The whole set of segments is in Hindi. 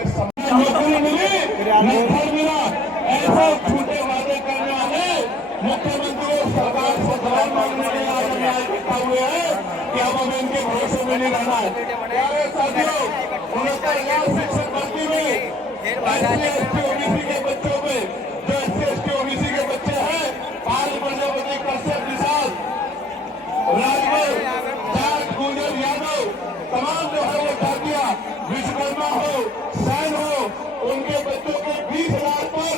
के नौकरी मिली न घर मिला, ऐसे झूठे वादे करने वाले मुख्यमंत्री और सरकार से सवाल मांगने के लिए आज न्याय इकट्ठा हुए हैं कि अब हमें इनके भरोसे में नहीं रहना है। प्यारे साथियों, 69,000 शिक्षक भर्ती में SC/ST OBC के बच्चों में जो SC/ST OBC के बच्चे हैं, पाल प्रजापति, कश्यप, निषाद, राजभर, जाट, गुर्जर, यादव, तमाम जो है वो जातियां, विश्वकर्मा हो, सैन हो, उनके बच्चों के 20,000 पर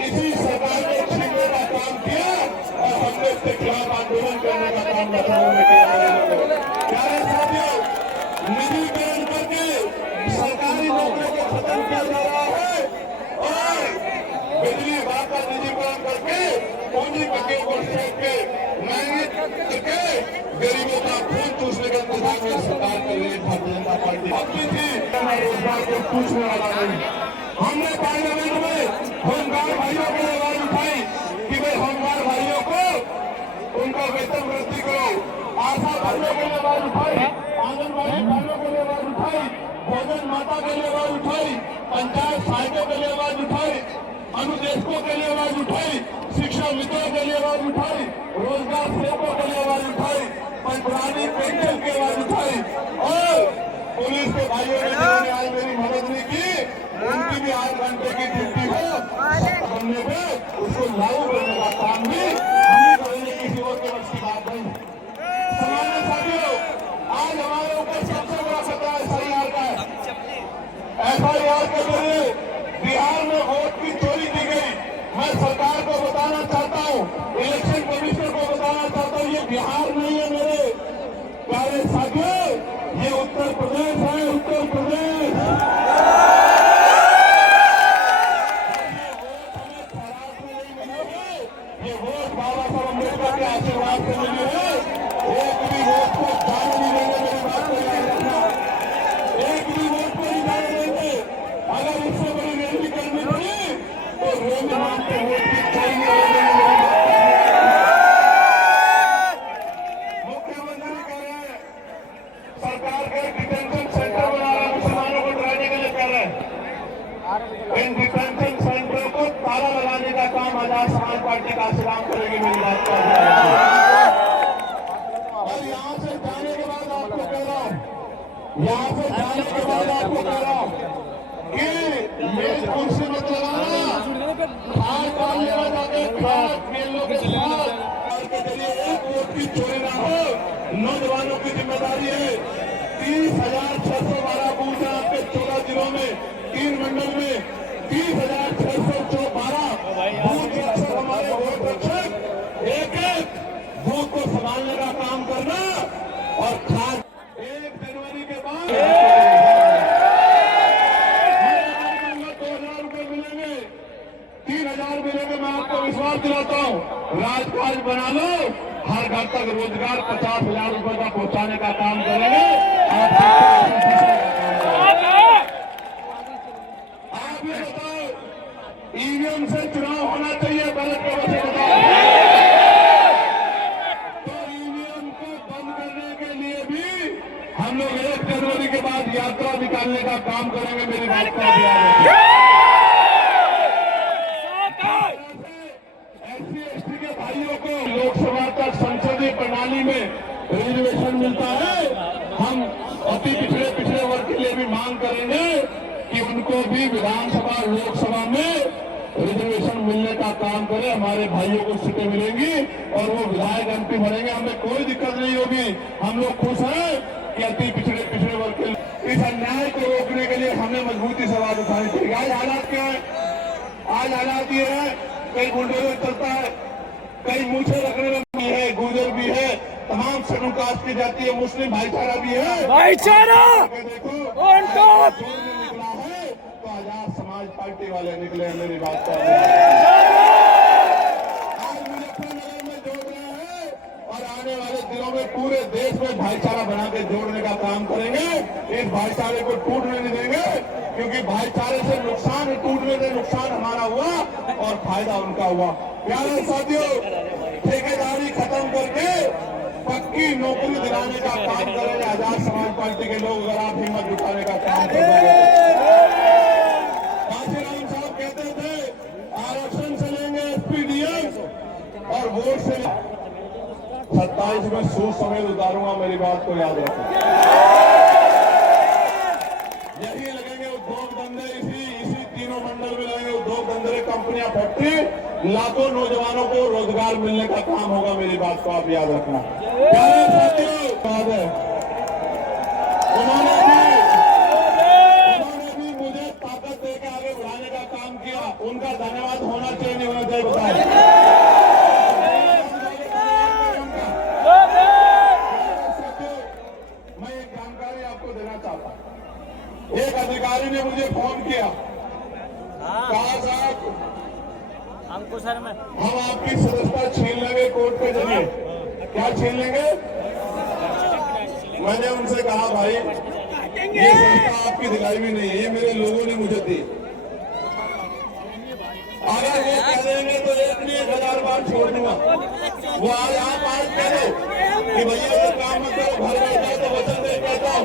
इसी सरकार ने छीनने का काम किया और हमने इसके खिलाफ आंदोलन करने का काम लखनऊ में किया। प्यारे साथियों, निजीकरण करके सरकारी नौकरियों को खत्म किया जा रहा है और बिजली विभाग का निजीकरण करके पूंजीपतियों को सेठ के महंगे करके गरीबों का खून चूसने का इंतजाम में सरकार कर रही है भारतीय जनता पार्टी। अपनी थी रोजगार को पूछने वाला नहीं। हमने पार्लियामेंट में होमगार्ड भाइयों की आवाज उठाई कि भाई होमगार्ड भाइयों को उनका वेतन वृद्धि करो। आशा भाइयों के लिए आवाज उठाई, आंगनबाड़ी भाइयों के लिए आवाज उठाई, भोजन माता के लिए आवाज उठाई, पंचायत सहायकों के लिए आवाज उठाई, अनुदेशकों के लिए आवाज उठाई, शिक्षा मित्रों के लिए आवाज उठाई, रोजगार सेवकों के लिए आवाज उठाई, पंचवानी पेंशन की आवाज उठाई और पुलिस के भाइयों ने जिन्होंने आज मेरी मदद नहीं की, उनकी भी 8 घंटे की ड्यूटी हो बनने पे उसको लागू करने का काम भी हमें करेंगे, किसी और के बस की बात नहीं। सामान्य साथियों, आज हमारे ऊपर सबसे बड़ा खतरा SIR का है। SIR के जरिए बिहार में वोट की चोरी की गई। मैं सरकार को बताना चाहता हूँ, इलेक्शन कमिश्नर को बताना चाहता हूँ, ये बिहार नहीं है मेरे प्यारे साथियों, ये उत्तर प्रदेश है, उत्तर प्रदेश। ये वोट बाबा साहब अम्बेडकर के आशीर्वाद से मिली है। एक भी वोट को जाने नहीं देंगे, मेरी बात को याद रखना। एक भी वोट को नहीं जाने देंगे। अगर इससे बड़ी रैली करनी पड़ी तो रैली मानते वोट की कोई नहीं होगी। मुख्यमंत्री कह रहे हैं सरकार के डिटेंशन सेंटर बना रहे हैं, मुसलमानों को डराने के लिए कह रहे हैं। इन डिटेंशन सेंटर को ताला लगाने का काम आजाद समाज पार्टी का आश्रम करेगी, मेरी बात को। और यहाँ से जाने के बाद आपको कह रहा हूँ, यहाँ से जाने के बाद आपको कह रहा हूँ कि मेरी कुर्सी मत लगाना, खाद डालने में जाके खाद खेलों के साथ के जरिए एक वोट की चोरी ना हो। नौजवानों की जिम्मेदारी है। 30,612 बूथ हैं आपके 14 जिलों में, 3 मंडल में 30,612 बूथ रक्षक, हमारे वोट रक्षक एक एक बूथ को संभालने का काम करना और खास 1 जनवरी के बाद 2,000 रुपए मिलेंगे, 3,000 मिलेंगे। मैं आपको विश्वास दिलाता हूँ, राजकाज बना लो, हर घर तक रोजगार 50,000 रुपए का पहुंचाने का काम करेंगे। आप ये बताओ, ईवीएम से चुनाव होना चाहिए, बैलेट पेपर से बताओ। तो ईवीएम को बंद करने के लिए भी हम लोग 1 जनवरी के बाद यात्रा निकालने का काम करेंगे, मेरी बात को ध्यान रखिए। SC/ST के भाइयों को लोकसभा तक संसदीय प्रणाली में रिजर्वेशन मिलता है। हम अति पिछड़े वर्ग के लिए भी मांग करेंगे कि उनको भी विधानसभा लोकसभा में रिजर्वेशन मिलने का काम करें। हमारे भाइयों को सीटें मिलेंगी और वो विधायक MP बनेंगे, हमें कोई दिक्कत नहीं होगी। हम लोग खुश हैं कि अति पिछड़े वर्ग के इस अन्याय को रोकने के लिए हमें मजबूती से आवाज उठानी चाहिए। आज हालात क्या है? आज हालात ये है, कई बुलडोजर चलता है, कई मूछे रखने में भी है, गुर्जर भी है, तमाम शेड्यूल कास्ट की जाती है, मुस्लिम भाईचारा भी है। भाईचारा देखो ऑन टॉप निकला है तो आजाद समाज पार्टी वाले निकले हैं, मेरी बात को। आज मुजफ्फरनगर में जोड़ रहे हैं और आने वाले दिनों में पूरे देश में भाईचारा बना के जोड़ने का काम करेंगे। इस भाईचारे को टूटने नहीं देंगे, क्योंकि भाईचारे से नुकसान, टूटने से नुकसान हमारा हुआ और फायदा उनका हुआ। प्यारे साथियों, ठेकेदारी खत्म करके पक्की नौकरी दिलाने का काम करेंगे आजाद समाज पार्टी के लोग। अगर आप हिम्मत जुटाने का काम करेंगे कोर्ट से 27 में सूद समेत उतारूंगा, मेरी बात को याद रखें। यही लगेंगे उद्योग धंधे, इसी तीनों मंडल में लगेंगे उद्योग धंधे, कंपनियां, फैक्ट्री, लाखों नौजवानों को रोजगार मिलने का काम होगा, मेरी बात को आप याद रखना। प्यारे साथियों, बात है उन्होंने भी मुझे ताकत देकर आगे बढ़ाने का काम किया, उनका धन्यवाद होना चाहिए, नहीं होना चाहिए बताएं। मैं एक जानकारी आपको देना चाहता हूं। एक अधिकारी ने मुझे फोन किया, कहा साहब अंकुशर में हम आपकी सदस्यता छीन लेंगे कोर्ट के जरिए। क्या छीन लेंगे? मैंने उनसे कहा भाई ये सदस्यता आपकी दिलाई भी नहीं है, ये मेरे लोगों ने मुझे दी। अगर वो कह देंगे तो 1,000 बार छोड़ दूंगा। वो आज आप आज कह दो कि भैया ये काम मत करो, घर बैठ जाओ, तो वचन दे कहता हूँ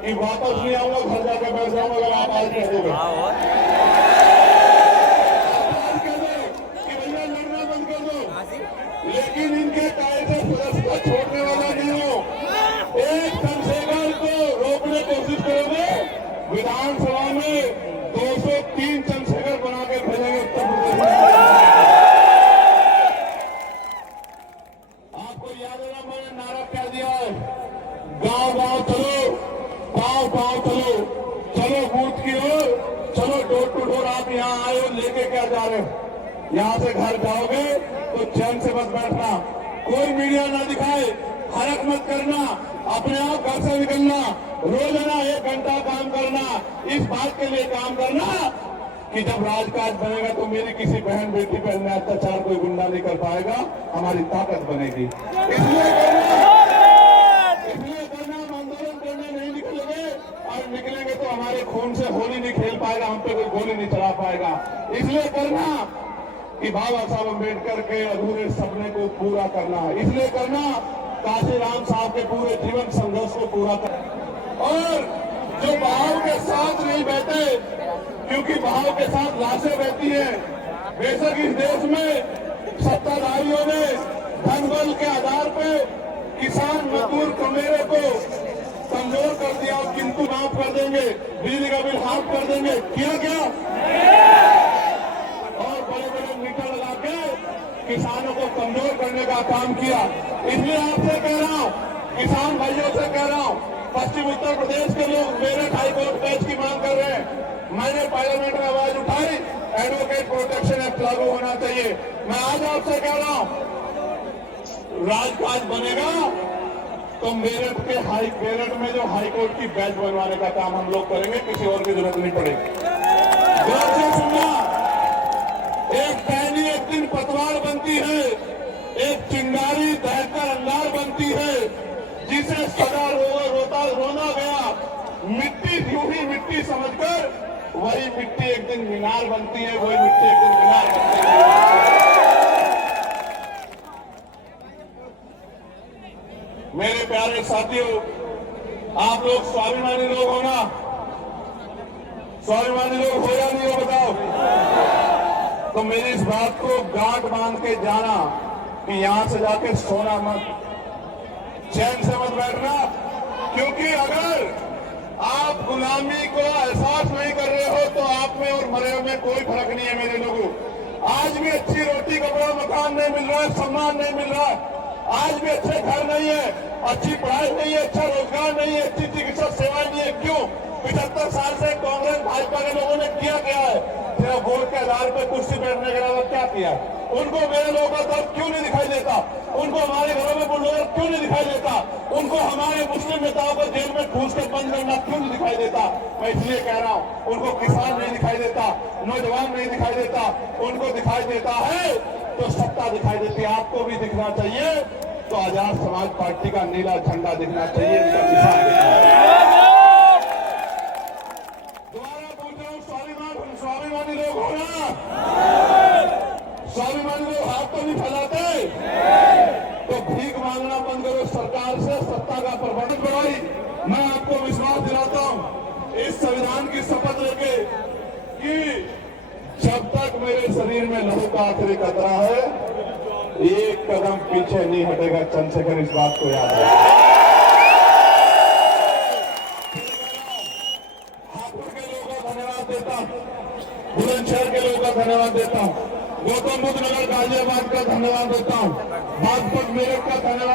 कि वापस नहीं आऊंगा, घर जाकर बैठ जाऊंगा। अगर आप आज कह दोगे लेकिन इनके कायदे सदस्यता छोड़ने वाला नहीं हो। एक चंद्रशेखर को रोकने की कोशिश करोगे, विधानसभा में 203 चंद्रशेखर बना के भेजेंगे उत्तर प्रदेश में। आपको याद है ना मैंने नारा क्या दिया है? गांव गांव चलो, गांव गांव चलो, चलो बूथ की ओर, चलो डोर टू डोर। आप यहाँ आए हो, लेके क्या जा रहे हो? यहाँ से घर जाओगे तो चैन से मत बैठना, कोई मीडिया ना दिखाए, हरक मत करना, अपने आप घर से निकलना, रोजाना 1 घंटा काम करना। इस बात के लिए काम करना कि जब राजकाज बनेगा तो मेरी किसी बहन बेटी पर अन्याय अत्याचार कोई गुंडा नहीं कर पाएगा, हमारी ताकत बनेगी। इसलिए करना, हम आंदोलन करने नहीं निकलेंगे, और निकलेंगे तो हमारे खून से होली नहीं खेल पाएगा, हम पे कोई गोली नहीं चला पाएगा। इसलिए करना कि बाबा साहब अम्बेडकर के अधूरे सपने को पूरा करना, इसलिए करना काशीराम साहब के पूरे जीवन संघर्ष को पूरा करना। और जो बहाव के साथ नहीं बैठे, क्योंकि बहाव के साथ लाशें बहती हैं। बेशक इस देश में सत्ताधारियों ने धन बल के आधार पर किसान मजदूर कमेरे को कमजोर कर दिया, किंतु माफ कर देंगे, बिजली का बिल हाफ कर देंगे, किया क्या? और बड़े बड़े मीटर लगा के किसानों को कमजोर करने का काम किया। इसलिए आपसे कह रहा हूं, किसान भाइयों से कह रहा हूं, पश्चिम उत्तर प्रदेश के लोग मेरठ हाईकोर्ट बेंच की मांग कर रहे हैं। मैंने पार्लियामेंट में आवाज उठाई, एडवोकेट प्रोटेक्शन एक्ट लागू होना चाहिए। मैं आज आपसे कह रहा हूं, राजकाज बनेगा तो मेरठ में जो हाईकोर्ट की बेंच बनवाने का काम हम लोग करेंगे, किसी और की जरूरत नहीं पड़ेगी। गौर से सुनना, एक टहनी एक दिन पतवार बनती है, एक चिंगारी दहकर अंगार बनती है, जिसे सदा रोना गया, मिट्टी यूं ही मिट्टी समझकर, वही मिट्टी एक दिन मीनार बनती है, वही मिट्टी एक दिन मीनार बनती है। मेरे प्यारे साथियों, आप लोग स्वाभिमानी लोग हो ना? स्वाभिमानी लोग हो या नहीं हो बताओ? तो मेरी इस बात को गांठ बांध के जाना कि यहां से जाके सोना मत, चैन से मत बैठना, क्योंकि अगर आप गुलामी को एहसास नहीं कर रहे हो तो आप में और मरे में कोई फर्क नहीं है। मेरे लोगों, आज भी अच्छी रोटी कपड़ा मकान नहीं मिल रहा है, सम्मान नहीं मिल रहा है, आज भी अच्छे घर नहीं है, अच्छी पढ़ाई नहीं है, अच्छा रोजगार नहीं है, अच्छी चिकित्सा सेवाएं नहीं है। क्यों? 75 साल से कांग्रेस भाजपा के लोगों ने किया क्या है? सिर्फ वोट के आधार पर कुर्सी बैठने के अलावा क्या किया? उनको मेरे लोगों का दर्द क्यों नहीं दिखाई देता? उनको हमारे घरों में बुलडोजर क्यों नहीं दिखाई देता? उनको हमारे मुस्लिम नेताओं को जेल में ठूस कर बंद करना क्यों नहीं दिखाई देता? मैं इसलिए कह रहा हूं, उनको किसान नहीं दिखाई देता, नौजवान नहीं दिखाई देता, उनको दिखाई देता है तो सत्ता दिखाई देती है। आपको भी दिखना चाहिए तो आजाद समाज पार्टी का नीला झंडा दिखना चाहिए, इनका निशान दिखना चाहिए। दोबारा पूछ रहा हूं, स्वाभिमानी लोग हो ना? स्वाभिमानी लोग हाथ तो नहीं फैलाते, तो भीख मांगना बंद करो, सरकार से सत्ता का प्रबंधन बढ़ाई। मैं आपको विश्वास दिलाता हूं इस संविधान की शपथ लेके कि जब तक मेरे शरीर में लहू का आखिरी कतरा है एक कदम पीछे नहीं हटेगा। चंद्रशेखर इस बात को याद रखें। हापुड़ के लोगों को धन्यवाद देता हूँ, बुलंदशहर के लोगों का धन्यवाद देता हूँ, गौतम बुद्ध नगर गाजियाबाद का धन्यवाद देता हूँ, बागपत मेरठ का धन्यवाद